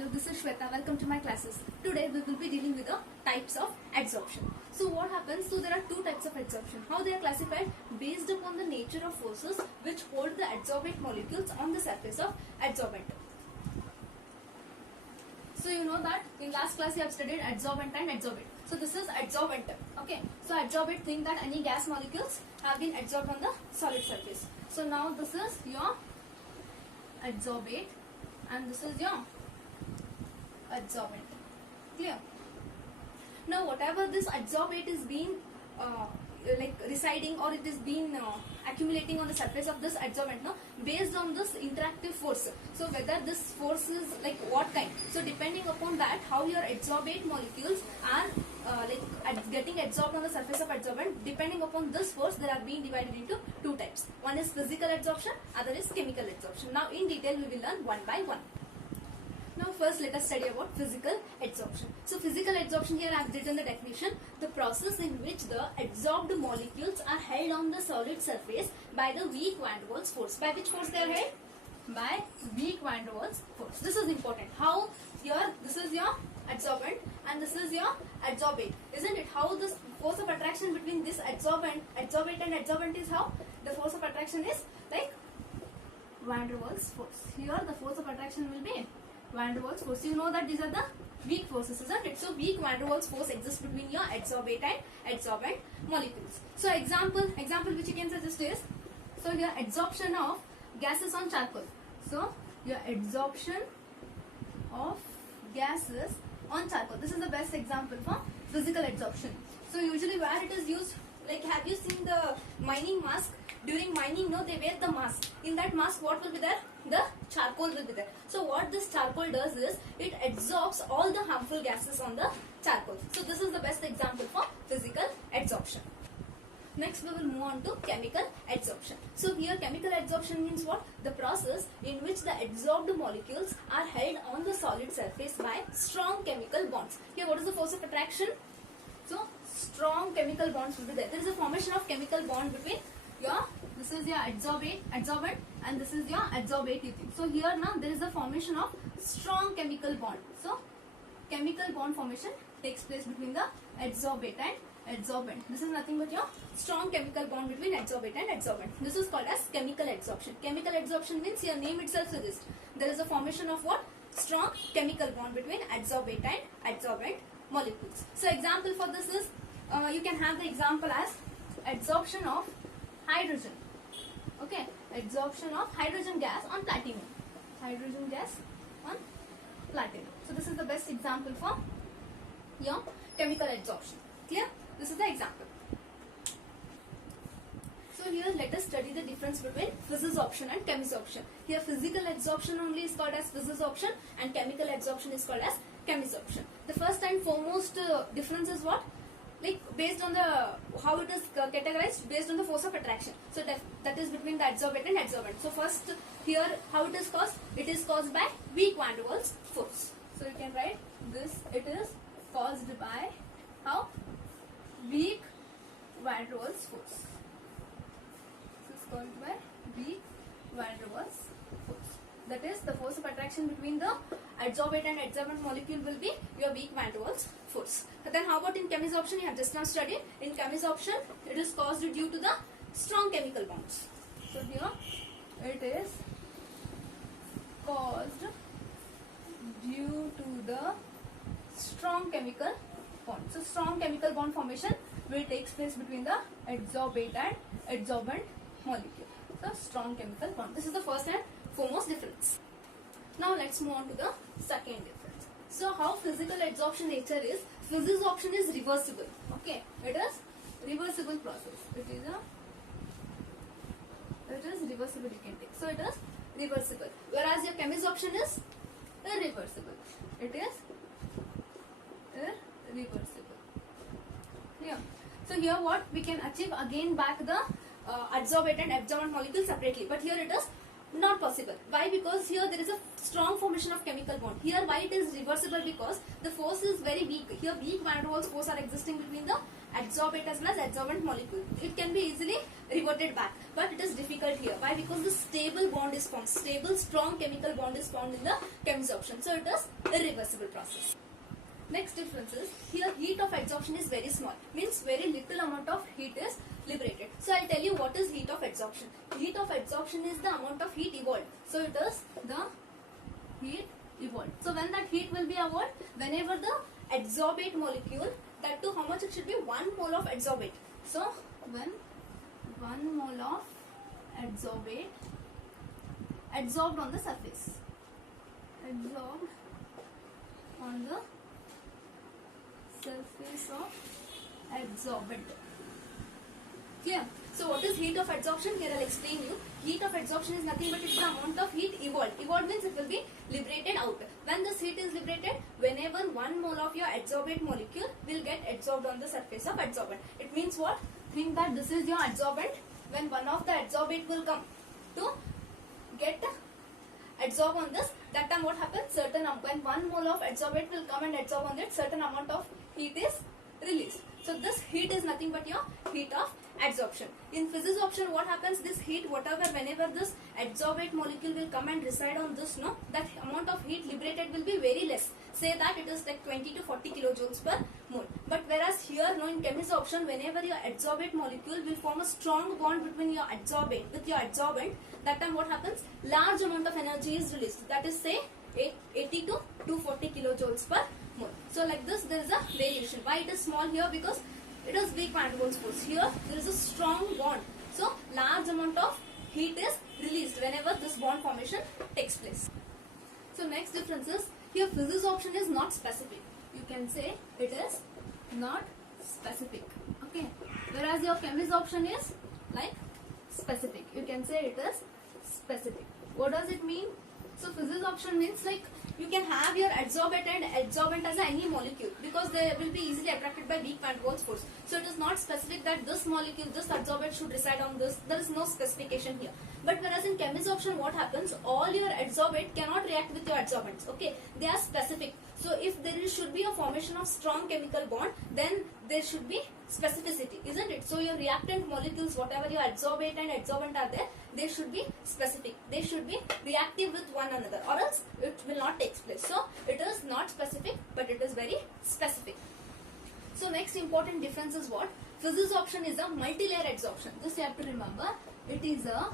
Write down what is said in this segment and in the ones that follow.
Hello, this is Shweta. Welcome to my classes. Today we will be dealing with the types of adsorption. So what happens? So there are two types of adsorption. How they are classified? Based upon the nature of forces which hold the adsorbate molecules on the surface of adsorbent. So you know that in last class you have studied adsorbent and adsorbate. So this is adsorbent. Okay. So adsorbate think that any gas molecules have been adsorbed on the solid surface. So now this is your adsorbate and this is your adsorbent. Clear? Now whatever this adsorbate is being residing or it is being accumulating on the surface of this adsorbent, no, based on this interactive force. So whether this force is like what kind, so depending upon that how your adsorbate molecules are getting adsorbed on the surface of adsorbent, depending upon this force they are being divided into two types. One is physical adsorption, other is chemical adsorption. Now in detail we will learn one by one. Now first let us study about physical adsorption. So physical adsorption, here I have written the definition: the process in which the adsorbed molecules are held on the solid surface by the weak van der Waals force. By which force they are held? By weak van der Waals force. This is important. How here this is your adsorbent and this is your adsorbate, isn't it? How this force of attraction between this adsorbate and adsorbent is how? The force of attraction is like van der Waals force. Here the force of attraction will be van der Waals force. You know that these are the weak forces, isn't it? So weak van der Waals force exists between your adsorbate and adsorbent molecules. So example which you can suggest is, so your adsorption of gases on charcoal. So your adsorption of gases on charcoal. This is the best example for physical adsorption. So usually where it is used, like have you seen the mining mask? During mining, no, they wear the mask. In that mask, what will be there? The charcoal will be there. So what this charcoal does is, it absorbs all the harmful gases on the charcoal. So this is the best example for physical adsorption. Next we will move on to chemical adsorption. So here chemical adsorption means what? The process in which the adsorbed molecules are held on the solid surface by strong chemical bonds. Here what is the force of attraction? So strong chemical bonds will be there. There is a formation of chemical bond between this is your adsorbent and this is your adsorbate, you think. So here now there is a formation of strong chemical bond. So chemical bond formation takes place between the adsorbate and adsorbent. This is nothing but your strong chemical bond between adsorbate and adsorbent. This is called as chemical adsorption. Chemical adsorption means your name itself suggests there is a formation of what? Strong chemical bond between adsorbate and adsorbent molecules. So example for this is, you can have the example as adsorption of hydrogen. Okay, adsorption of hydrogen gas on platinum. Hydrogen gas on platinum. So this is the best example for your chemical adsorption. Clear? This is the example. So here let us study the difference between physisorption and chemisorption. Here physical adsorption only is called as physisorption and chemical adsorption is called as chemisorption. The first and foremost difference is what? Like based on the how it is categorized based on the force of attraction. So that is between the adsorbate and adsorbent. So first here how it is caused? It is caused by weak van der Waals force. So you can write this, it is caused by how? Weak van der Waals force. This is caused by weak van der Waals force. That is the force of attraction between the adsorbate and adsorbent molecule will be your weak van der Waals force. But then how about in chemisorption? You have just now studied. In chemisorption, it is caused due to the strong chemical bonds. So here it is caused due to the strong chemical bond. So strong chemical bond formation will take place between the adsorbate and adsorbent molecule. So strong chemical bond. This is the first and foremost difference. Now let's move on to the second difference. So how physical adsorption nature is? Physisorption is reversible. Okay, it is reversible process. It is reversible, you can take. So it is reversible. Whereas your chemisorption is irreversible. It is irreversible. Yeah. So here what we can achieve, again back the adsorbate and adsorbent molecule separately. But here it is not possible. Why? Because here there is a strong formation of chemical bond. Here why it is reversible? Because the force is very weak. Here weak van der Waals force are existing between the adsorbate as well as adsorbent molecule. It can be easily reverted back, but it is difficult here. Why? Because the stable bond is formed, stable strong chemical bond is formed in the chemisorption, so it is irreversible process. Next difference is, here heat of adsorption is very small, means very little amount of heat is liberated. So I'll tell you what is heat of adsorption. Heat of adsorption is the amount of heat evolved. So it is the heat evolved. So when that heat will be evolved, whenever the adsorbate molecule, that too how much it should be, 1 mole of adsorbate. So when 1 mole of adsorbate adsorbed on the surface, adsorbed on the surface of adsorbent. Clear? So what is heat of adsorption? Here I'll explain you. Heat of adsorption is nothing but it's the amount of heat evolved. Evolved means it will be liberated out. When this heat is liberated, whenever 1 mole of your adsorbate molecule will get adsorbed on the surface of adsorbent. It means what? Think that this is your adsorbent. When one of the adsorbate will come to get adsorb on this, that time what happens? When 1 mole of adsorbate will come and adsorb on it, certain amount of heat is released. So this heat is nothing but your heat of adsorption. In physisorption, what happens? This heat, whenever this adsorbate molecule will come and reside on this, no, that amount of heat liberated will be very less. Say that it is like 20 to 40 kilojoules per mole. But whereas here, no, in chemisorption, whenever your adsorbate molecule will form a strong bond between your adsorbate with your adsorbent, that time what happens? Large amount of energy is released. That is, say 80 to 240 kilojoules per mole. So like this, there is a variation. Why it is small here? Because it is weak van der Waals force. Here there is a strong bond, so large amount of heat is released whenever this bond formation takes place. So next difference is, here physisorption is not specific. You can say it is not specific. Okay. Whereas your chemisorption is like specific. You can say it is specific. What does it mean? So physisorption means like you can have your adsorbate and adsorbent as any molecule, because they will be easily attracted by weak van der Waals force. So it is not specific that this molecule, this adsorbate should reside on this. There is no specification here. But whereas in chemisorption, what happens? All your adsorbate cannot react with your adsorbents. Okay, they are specific. So if there should be a formation of strong chemical bond, then there should be specificity, isn't it? So your reactant molecules, whatever your adsorbate and adsorbent are there, they should be specific. They should be reactive with one another, or else it will not take place. So it is not specific, but it is very specific. So next important difference is what? Physisorption is a multi-layer adsorption. This you have to remember. It is a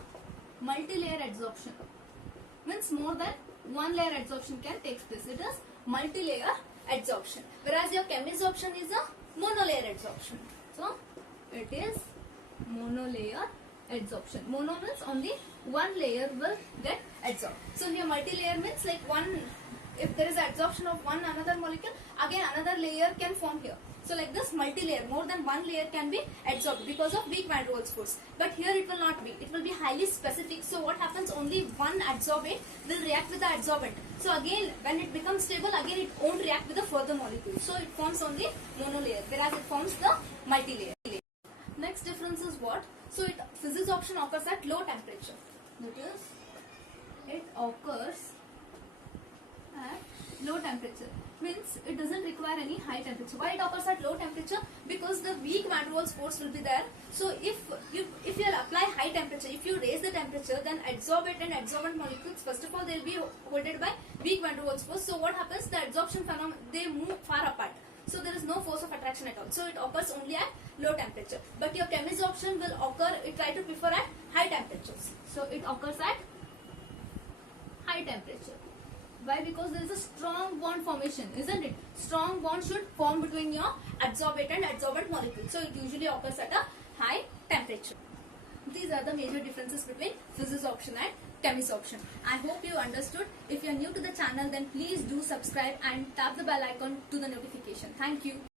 multi-layer adsorption. Means more than one layer adsorption can take place. It is multi-layer adsorption. Whereas your chemisorption is a monolayer adsorption. So it is monolayer adsorption. Mono means only one layer will get adsorbed. So here multi-layer means like one, if there is adsorption of one another molecule, again another layer can form here. So like this multi-layer, more than one layer can be adsorbed because of weak van der Waals force. But here it will not be. It will be highly specific. So what happens? Only one adsorbate will react with the adsorbent. So again, when it becomes stable, again it won't react with the further molecule. So it forms only monolayer, whereas it forms the multi-layer. Next difference is what? So physisorption occurs at low temperature. That is, it occurs at low temperature. Means it doesn't require any high temperature. Why it occurs at low temperature? Because the weak van der Waals force will be there. So if you apply high temperature, if you raise the temperature, then adsorbate and adsorbent molecules, first of all, they will be holded by weak van der Waals force. So what happens? The adsorption phenomenon, they move far apart. So there is no force of attraction at all. So it occurs only at low temperature. But your chemisorption will occur, it try to prefer at high temperatures. So it occurs at high temperature. Why? Because there is a strong bond formation, isn't it? Strong bond should form between your adsorbate and adsorbent molecules. So it usually occurs at a high temperature. These are the major differences between physisorption and chemisorption. I hope you understood. If you are new to the channel, then please do subscribe and tap the bell icon to the notification. Thank you.